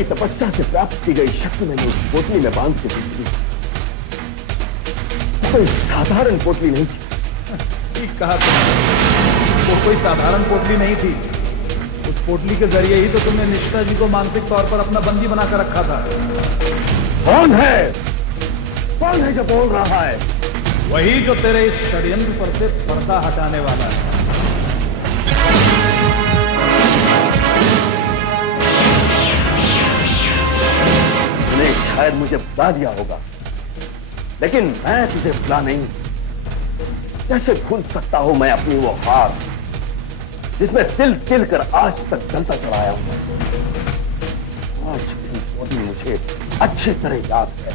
की तपस्या से प्राप्त की गई शक्ति मैंने उस पोटली में बांध के दी। कोई साधारण पोटली नहीं थी। ठीक कहा तुमने, वो कोई साधारण पोटली नहीं थी। उस पोटली के जरिए ही तो तुमने निष्ठा जी को मानसिक तौर पर अपना बंदी बनाकर रखा था। कौन है? कौन है जो बोल रहा है? वही जो तेरे इस षड्यंत्र पर से पर्दा हटाने वाला है। तूने शायद मुझे बुला दिया होगा, लेकिन मैं तुझे बुला नहीं। कैसे भूल सकता हूं मैं अपनी वो हार जिसमें तिल तिल कर आज तक जलता चढ़ाया हूं। आज भी वो दिन मुझे अच्छी तरह याद है।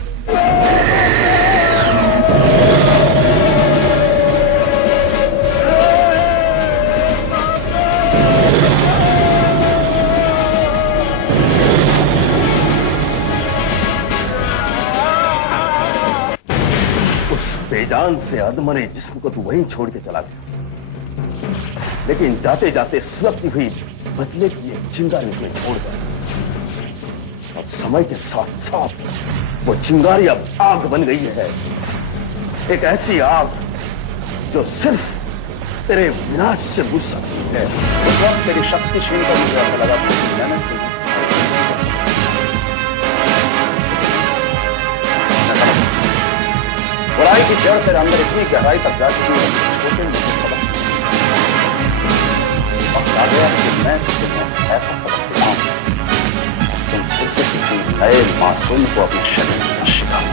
बेजान से अधमरे जिस्म को तू वहीं छोड़ के चला गया, लेकिन जाते जाते सुलगती हुई बदले की एक चिंगारी में छोड़ गया। और समय के साथ साथ वो चिंगारी अब आग बन गई है, एक ऐसी आग जो सिर्फ तेरे विनाश से बुझ सकती है। उस वक्त तेरी शक्तिशीलता मुझे ऐसा लगा मैंने बुराई की जड़ तेरे अंदर इतनी गहराई तक जा चुकी है, छोटे मुझे सबक और गया कि मैं तुझे ऐसा सबक दिलाऊं तुम फिर से किसी नए मासूम को अपने शरीर में शिकार।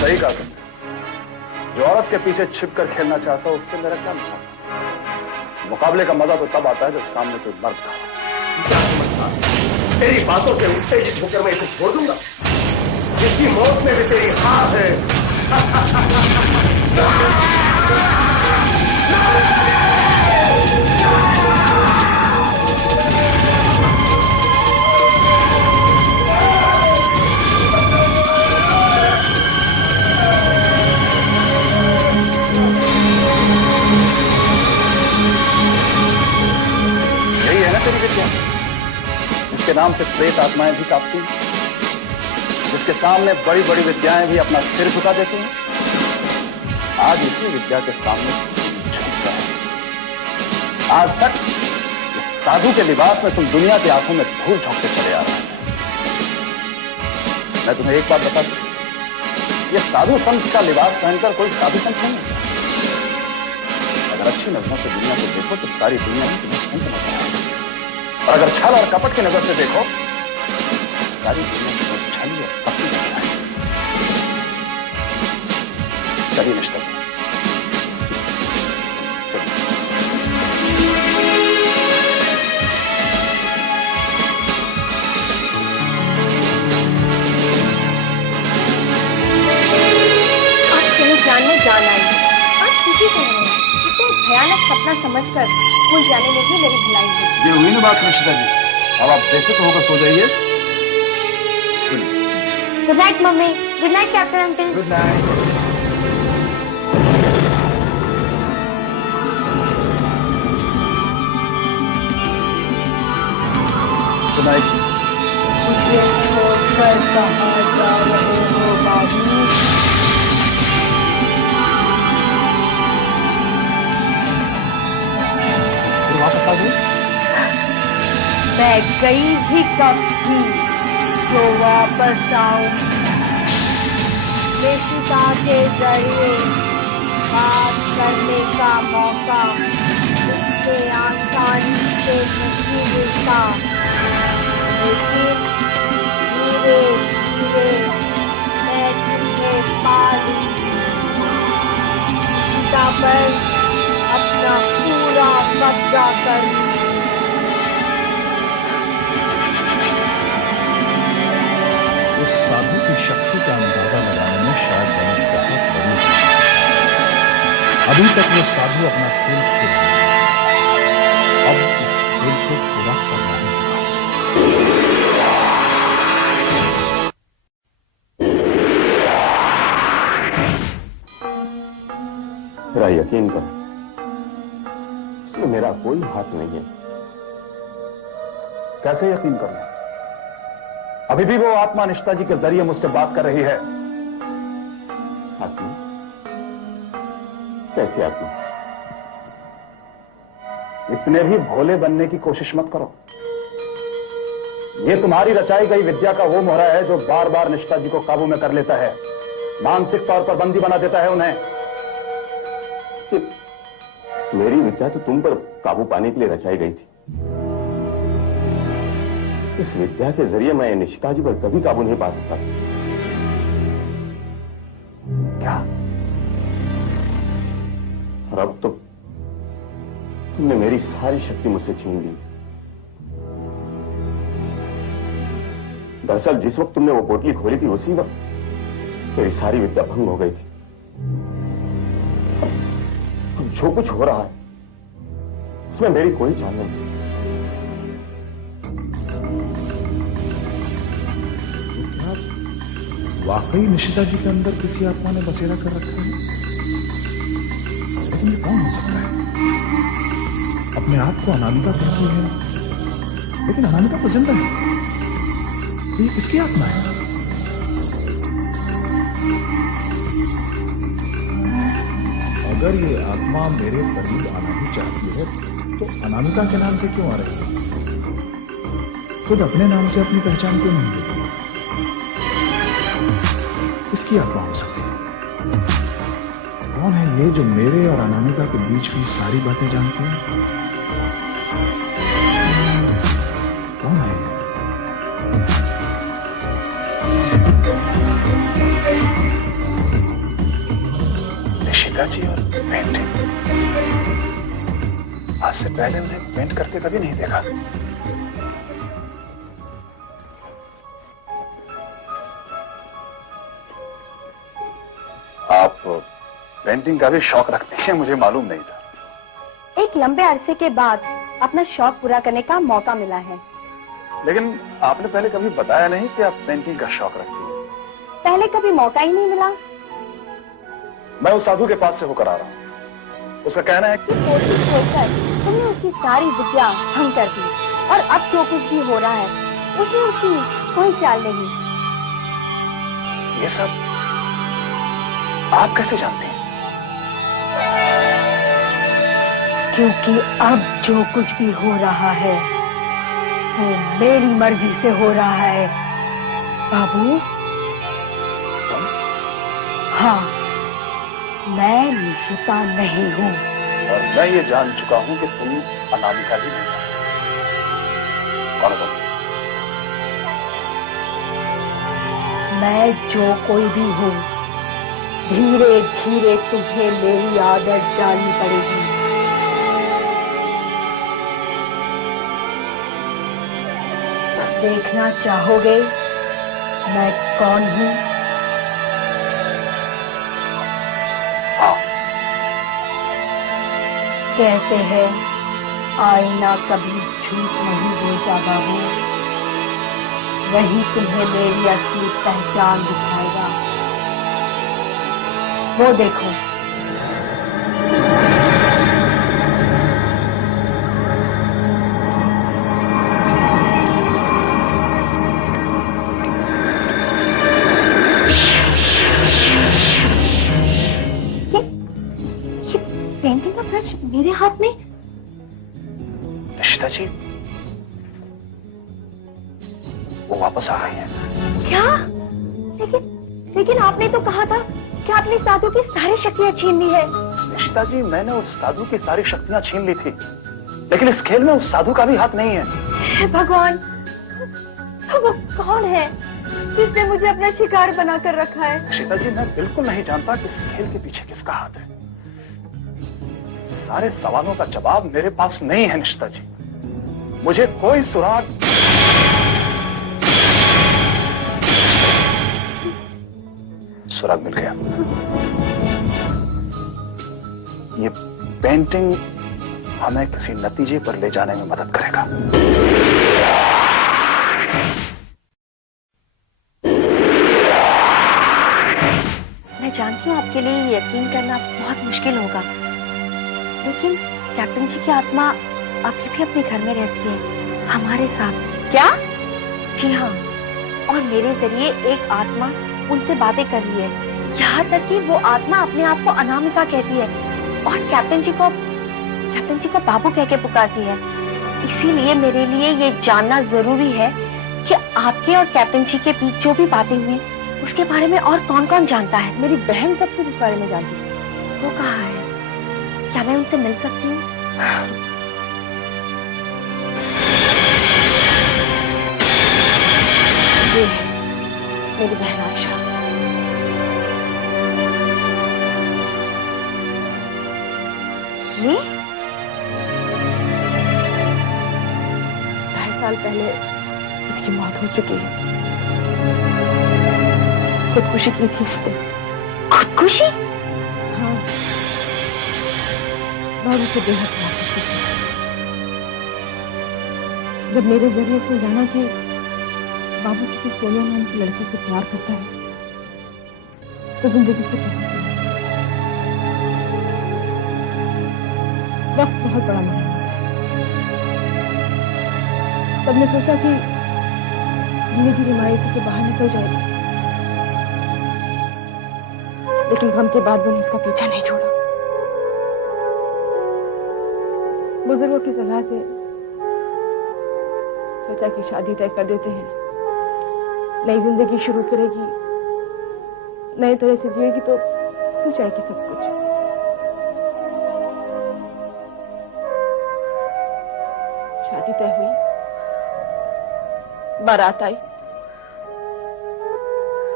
सही कहा तुमने। जो औरत के पीछे छिपकर खेलना चाहता है उससे मेरा क्या मुकाबला? मुकाबले का मजा तो तब आता है जब सामने कोई मर्द खड़ा। तेरी बातों से उठते ही ठोकर मैं इसे छोड़ दूंगा, जिसकी मौत में भी तेरी हार है। जिसके नाम से प्रेत आत्माएं भी कांपती हैं, जिसके सामने बड़ी बड़ी विद्याएं भी अपना सिर झुका देती हैं, आज इसी विद्या के सामने झुकता है। आज तक इस साधु के लिबास में तुम दुनिया की आंखों में धूल झोंकते चले आ रहे हैं। मैं तुम्हें एक बात बता दूं, ये साधु संत का लिबास पहनकर कोई साधु संत नहीं है। अगर अच्छी नजरों से दुनिया को देखो तो सारी दुनिया में तुम्हें संत नजर आएगी, और अगर छल और कपट की नजर से देखो सारी दुनिया को छल और कपट नजर आएगी। चलिए निष्ठा, आप कहीं जानने जान आई, आप किसी को नहीं, इसे भयानक सपना समझकर भूल जाने में भी मेरी भलाई है। ये हुई ना बात निष्ठा जी, अब आप बेफिक्र होकर सो जाइए। Good night mummy. Good night captain uncle. Good night. Good night. मुझे छोड़कर कहाँ जा रहे हो बाबू? फिर वापस आ गए? मैं गई भी कब थी जो वापस आऊं? निशिता के जरिए बात करने का मौका इतने आसानी से नहीं मिलता, लेकिन धीरे धीरे मैं तुम्हें पा लूं। निशिता पर अपना पूरा कब्जा कर लूं। उस साधु की शक्ति का अंदाजा लगाने में शायद मैंने बहुत बड़ी अभी तक वो साधु अपना खेल खेल अब इस खेल को पूरा करना ही मेरा यकीन करो, इसमें मेरा कोई हाथ नहीं है। कैसे यकीन करना? अभी भी वो आत्मा निष्ठा जी के जरिए मुझसे बात कर रही है। आत्मा? कैसे आत्मा? इतने भी भोले बनने की कोशिश मत करो। ये तुम्हारी रचाई गई विद्या का वो मोहरा है जो बार बार निष्ठा जी को काबू में कर लेता है, मानसिक तौर पर बंदी बना देता है उन्हें। मेरी विद्या तो तुम पर काबू पाने के लिए रचाई गई थी। इस विद्या के जरिए मैं निशिता जी पर कभी काबू नहीं पा सकता। क्या? और अब तो तुमने मेरी सारी शक्ति मुझसे छीन ली। दरअसल जिस वक्त तुमने वो पोटली खोली थी उसी वक्त मेरी सारी विद्या भंग हो गई थी। अब जो कुछ हो रहा है उसमें मेरी कोई जान नहीं। वाकई निशिता जी के अंदर किसी आत्मा ने बसेरा कर रखा है, लेकिन ये कौन हो सकता है? अपने आप को अनामिका कहती है, लेकिन अनामिका तो जिंदा है। ये किसकी आत्मा है? अगर ये आत्मा मेरे करीब आना ही चाहती है तो अनामिका के नाम से क्यों आ रही है? खुद अपने नाम से अपनी पहचान क्यों नहीं देती? किसकी आत्मा हो सकती है? कौन है ये जो मेरे और अनामिका के बीच की सारी बातें जानती है? कौन है? निशिता जी और पेंटिंग। आज से पहले उन्हें पेंट करते कभी नहीं देखा। आप पेंटिंग का भी शौक रखती हैं, मुझे मालूम नहीं था। एक लंबे अरसे के बाद अपना शौक पूरा करने का मौका मिला है। लेकिन आपने पहले कभी बताया नहीं कि आप पेंटिंग का शौक रखती हैं। पहले कभी मौका ही नहीं मिला। मैं उस साधु के पास से होकर आ रहा हूँ। उसका कहना है कि पोटली खोलकर तुमने उसकी सारी विद्या भंग कर दी और अब जो कुछ भी हो रहा है उसमें उसकी कोई चाल नहीं। ये सब आप कैसे जानती हैं? क्योंकि अब जो कुछ भी हो रहा है वो मेरी मर्जी से हो रहा है बाबू। हाँ, मैं निशिता नहीं हूँ। और मैं ये जान चुका हूँ कि तुम अनामिका ही नहीं हो। कौन हो? मैं जो कोई भी हूँ, धीरे धीरे तुम्हें मेरी आदत डालनी पड़ेगी। देखना चाहोगे मैं कौन हूँ? हाँ। कहते हैं आईना कभी झूठ नहीं बोलता बाबू। वही तुम्हें मेरी असली पहचान दिखाएगा। वो देखो। ये पेंटिंग का ब्रश मेरे हाथ में। निशिता जी, वो वापस आ गई है। क्या? लेकिन आपने तो कहा था कि आपने साधु की सारी शक्तियां छीन ली है। निशिता जी, मैंने उस साधु की सारी शक्तियां छीन ली थी, लेकिन इस खेल में उस साधु का भी हाथ नहीं है। हे भगवान, तो वो कौन है जिसने मुझे अपना शिकार बनाकर रखा है? निशिता जी, मैं बिल्कुल नहीं जानता कि इस खेल के पीछे किसका हाथ है। सारे सवालों का जवाब मेरे पास नहीं है निशिता जी। मुझे कोई सुराग सुराग मिल गया। ये पेंटिंग हमें किसी नतीजे पर ले जाने में मदद करेगा। मैं जानती हूँ आपके लिए ये यकीन करना बहुत मुश्किल होगा, लेकिन कैप्टन जी की आत्मा अभी भी अपने घर में रहती है, हमारे साथ। क्या? जी हाँ, और मेरे जरिए एक आत्मा उनसे बातें कर रही है। यहाँ तक कि वो आत्मा अपने आप को अनामिका कहती है और कैप्टन जी को बाबू कह के पुकारती है। इसीलिए मेरे लिए ये जानना जरूरी है कि आपके और कैप्टन जी के बीच जो भी बातें हुई उसके बारे में और कौन कौन जानता है। मेरी बहन सब कुछ इस बारे में जानती है। वो कहाँ है? क्या मैं उनसे मिल सकती हूँ? ये है मेरी बहन आयशा। ये 2.5 साल पहले इसकी मौत हो चुकी है। खुदकुशी की थी इसने। खुदकुशी? हाँ, बाबू से बेहद प्यार करती थी। जब मेरे जरिए इसने जाना कि बाबू किसी सोनिया नाम की लड़की से प्यार करता है तो जिंदगी से प्यार करता है। वक्त बहुत बड़ा मायने रखता है। सबने सोचा कि जिंदगी की मायूसी से बाहर निकल जाएगी, लेकिन गम के बाद उसने इसका पीछा नहीं छोड़ा। बुजुर्गों की सलाह से सोचा कि शादी तय कर देते हैं, नई जिंदगी शुरू करेगी, नए तरह से जिएगी तो भूल जाएगी सब कुछ। शादी तय हुई, बारात आई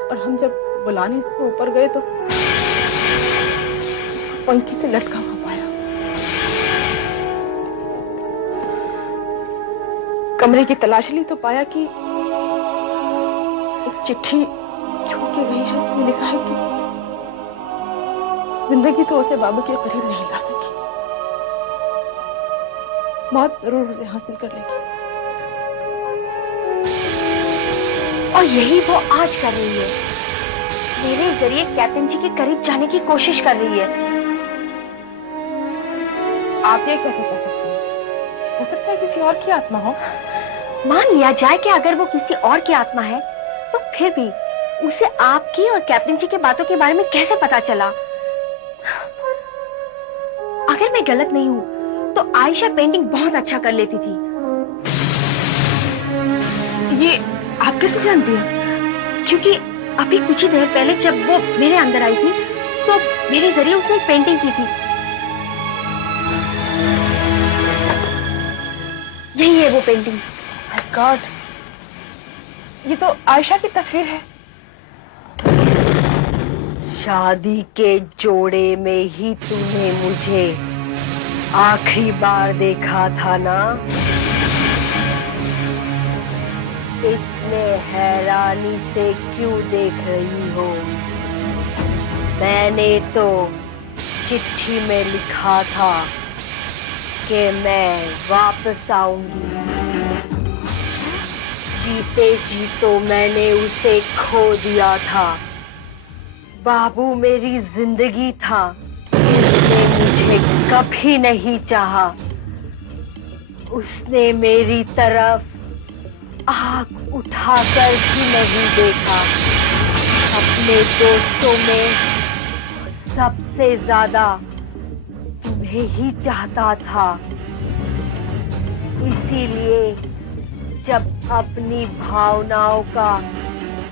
और हम जब बुलाने इसको ऊपर गए तो पंखी से लटका हुआ पाया। कमरे की तलाश ली तो पाया कि एक चिट्ठी छोड़ के गई है। उसमें लिखा है कि जिंदगी तो उसे बाबू के करीब नहीं ला सकी, मौत जरूर उसे हासिल कर लेगी। और यही वो आज कर रही है, मेरे जरिए कैप्टन जी के करीब जाने की कोशिश कर रही है। आप ये कैसे कह सकते हैं? हो सकता है किसी और की आत्मा हो। मान लिया जाए कि अगर वो किसी और की आत्मा है, तो फिर भी उसे आपकी और कैप्टन जी की बातों के बारे में कैसे पता चला? अगर मैं गलत नहीं हूं तो आयशा पेंटिंग बहुत अच्छा कर लेती थी। ये आप कैसे जानती हैं? क्योंकि अभी कुछ ही देर पहले जब वो मेरे अंदर आई थी तो मेरे जरिए उसने एक पेंटिंग की थी। यही है वो पेंटिंग। माय गॉड, ये तो आयशा की तस्वीर है। शादी के जोड़े में ही तूने मुझे आखिरी बार देखा था ना? इतने हैरानी से क्यों देख रही हो? मैंने तो चिट्ठी में लिखा था कि मैं वापस आऊंगी। जीते जी तो मैंने उसे खो दिया था। बाबू मेरी जिंदगी था, उसने मुझे कभी नहीं चाहा। उसने मेरी तरफ आंख उठाकर भी नहीं देखा। अपने दोस्तों में सबसे ज्यादा तुम्हें ही चाहता था। इसीलिए जब अपनी भावनाओं का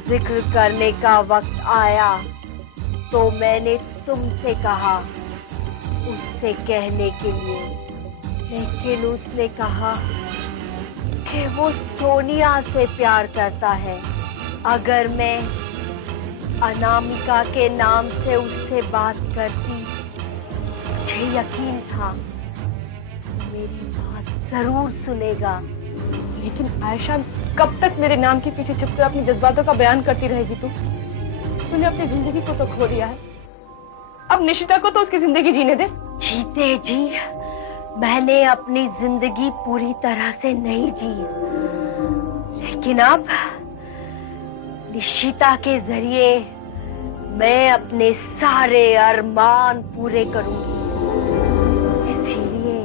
जिक्र करने का वक्त आया तो मैंने तुमसे कहा उससे कहने के लिए, लेकिन उसने कहा कि वो सोनिया से प्यार करता है। अगर मैं अनामिका के नाम से उससे बात करती, मुझे यकीन था मेरी बात जरूर सुनेगा। लेकिन आयशा, कब तक मेरे नाम के पीछे छुपकर अपने जज्बातों का बयान करती रहेगी तू? तूने अपनी जिंदगी को तो खो दिया है, अब निशिता को तो उसकी जिंदगी जीने दे। जीते जी, मैंने अपनी जिंदगी पूरी तरह से नहीं जी, लेकिन अब निशिता के जरिए मैं अपने सारे अरमान पूरे करूंगी। इसीलिए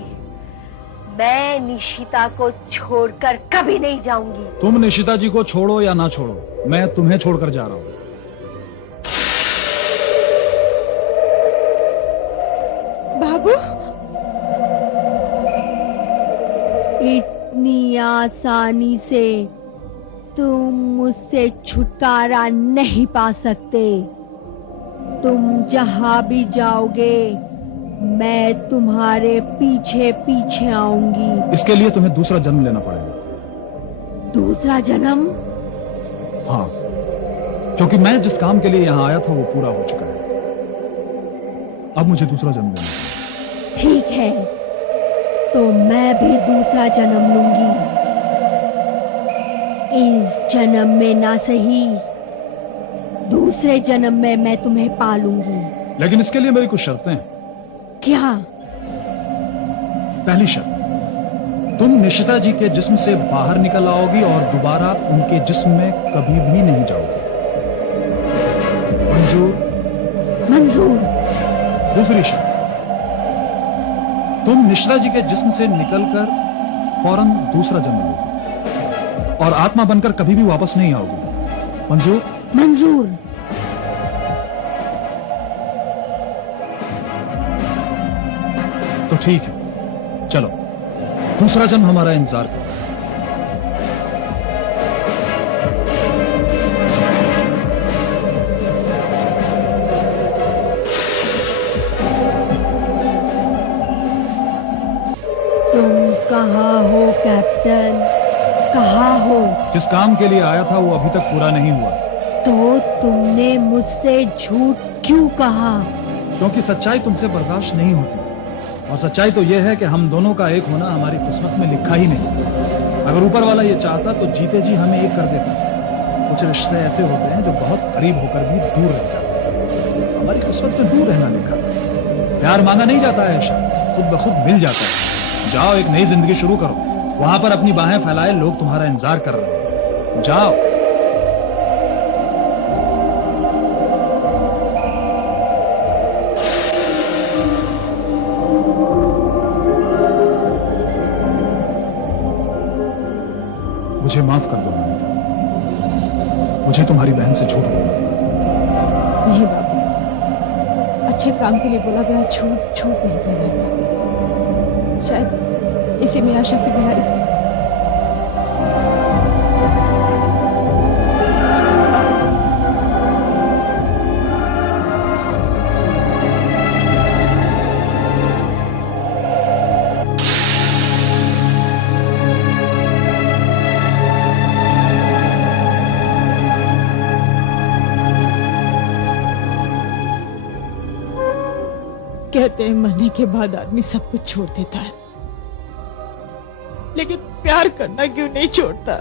मैं निशिता को छोड़कर कभी नहीं जाऊंगी। तुम निशिता जी को छोड़ो या ना छोड़ो, मैं तुम्हें छोड़कर जा रहा हूं। बाबू, इतनी आसानी से तुम मुझसे छुटकारा नहीं पा सकते। तुम जहां भी जाओगे मैं तुम्हारे पीछे पीछे आऊंगी। इसके लिए तुम्हें दूसरा जन्म लेना पड़ेगा। दूसरा जन्म? हाँ, क्योंकि मैं जिस काम के लिए यहां आया था वो पूरा हो चुका है। अब मुझे दूसरा जन्म लेना है। ठीक है, तो मैं भी दूसरा जन्म लूंगी। इस जन्म में ना सही, दूसरे जन्म में मैं तुम्हें पालूंगी। लेकिन इसके लिए मेरी कुछ शर्तें हैं। क्या? पहली शर्त, तुम निशिता जी के जिस्म से बाहर निकल आओगी और दोबारा उनके जिस्म में कभी भी नहीं जाओगी। मंजूर? मंजूर। दूसरी शर्त, तुम निशिता जी के जिस्म से निकलकर फौरन दूसरा जन्म लोगी और आत्मा बनकर कभी भी वापस नहीं आओगी। मंजूर? मंजूर। तो ठीक है, चलो दूसरा जन्म हमारा इंतजार करो। तुम कहाँ हो कैप्टन? कहाँ हो? जिस काम के लिए आया था वो अभी तक पूरा नहीं हुआ। तो तुमने मुझसे झूठ क्यों कहा? क्योंकि सच्चाई तुमसे बर्दाश्त नहीं होती, और सच्चाई तो यह है कि हम दोनों का एक होना हमारी किस्मत में लिखा ही नहीं। अगर ऊपर वाला ये चाहता तो जीते जी हमें एक कर देता। कुछ रिश्ते ऐसे होते हैं जो बहुत करीब होकर भी दूर रह जाते हैं। हमारी किस्मत में दूर रहना लिखा था। प्यार मांगा नहीं जाता है, ऐसा खुद ब खुद मिल जाता है। जाओ, एक नई जिंदगी शुरू करो। वहां पर अपनी बाहें फैलाए लोग तुम्हारा इंतजार कर रहे हैं। जाओ। मुझे माफ कर दो मोनिका, मुझे तुम्हारी बहन से झूठ बोलना पड़ा। नहीं बाबू, अच्छे काम के लिए बोला गया झूठ झूठ नहीं कहलाता। शायद इसी में आशा की भलाई थी। कहते हैं मरने के बाद आदमी सब कुछ छोड़ देता है, लेकिन प्यार करना क्यों नहीं छोड़ता?